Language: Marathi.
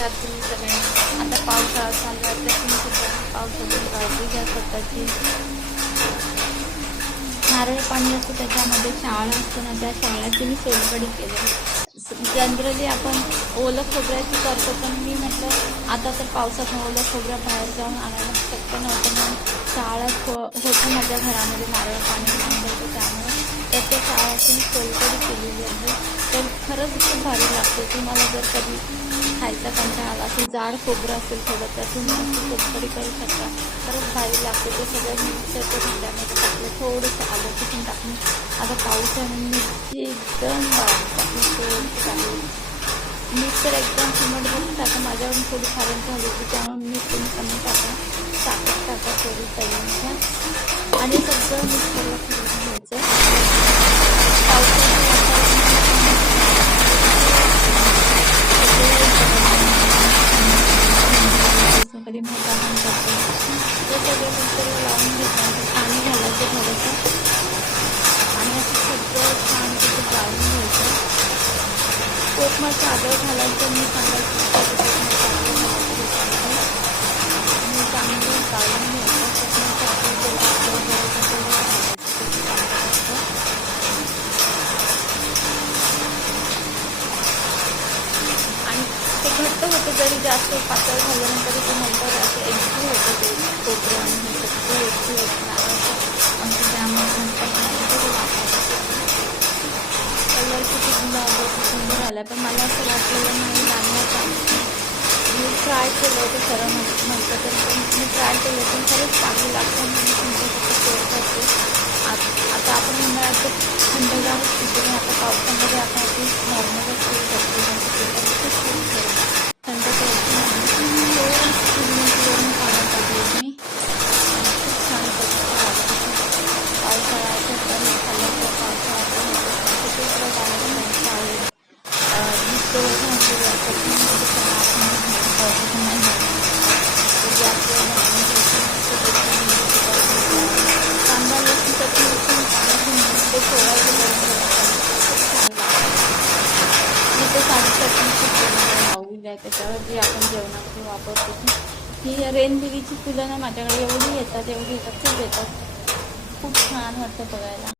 नमस्कार तुम्ही सगळ्यांनी. आता पावसाळा चालू आहे तर तुम्ही सगळ्यांनी पावसाची काळजी घ्या स्वतःची. नारळ पाणी असतं त्याच्यामध्ये शाळा असतं ना, त्या शाळाची मी सोलकढी केली. जनरली आपण ओलं खोबऱ्याची करतो, पण मी म्हटलं आता तर पावसात ओलं खोबरं बाहेर जाऊन आणायला शक्य नव्हतं, म्हणून शाळात होतं माझ्या घरामध्ये नारळ पाणी आणलं, त्यामुळे तर त्या शाळाची मी सोलकढी केलेली आहे. तर खरंच खूप भारी लागते. तुम्हाला जर कधी खायचा कंटाळा आला असेल, जाड खोबरं असेल थोडं, तर तुम्ही अशी सोलकढी करू शकता. खरंच भारी लागते. ते सगळं मिक्सरच्या भांड्यामध्ये टाकलं, थोडंसं आलं तिथून टाकून. आता पाऊस आहे म्हणून मिरची एकदम बारीक टाकली. मिक्सर एकदम चिमट बसून टाका. माझ्यावरून थोडी खारण झाली होती, त्यामुळे मी तुम्ही कमी टाका, साखर टाका थोडी तळूनच्या, आणि सगळं मिक्सरला फिरवून घ्यायचं. पावसाचं वातावरण कधी मोठा पण करतो. ते सगळं मिक्सरला लावून घेतल्यानंतर पाणी घालायचं थोडंसं, आणि असं सगळं छान तिथे गाळून घ्यायचं. कोकमाचं आदळ घालायचं, मी सांगायचं कोकमाचं आदळ घालायचं आणि चांगलं गाळून घ्यायचं. कोकमाचं आदळ आणि ते घट्ट होतं. जरी जास्त पातळ झाल्यानंतर ते नंतर असं एकजीव होतं, ते खोबरं आणि हे सगळं एकजीव होतं नारळाचं, आणि त्यामध्ये कलर किती सुंदर आला. पण मला असं वाटलेलं नाही लागण्याचा. मी ट्राय केलं होतं खरं म्हटलं तर, पण मी ट्राय केलं पण खरंच चांगलं लागतं म्हणून तुमच्यासाठी शेअर करते. आता आपण उन्हाळ्यात थंडगार पितो, आता पावसामध्ये आपण अगदी नॉर्मलच पिऊ शकतो. थंड थोडं चिमणीवरून पाणी टाकलं मी, खूप छान पावसाळा खाल्लं तर पावसाळ्यात कांदा लसूण चटणी ते साधी चटणी लावली आहे त्याच्यावर, जी आपण जेवणामध्ये वापरतो. ही रेनबिलीची फुलं ना माझ्याकडे एवढी येतात, खूप येतात. खूप छान वाटतं बघायला.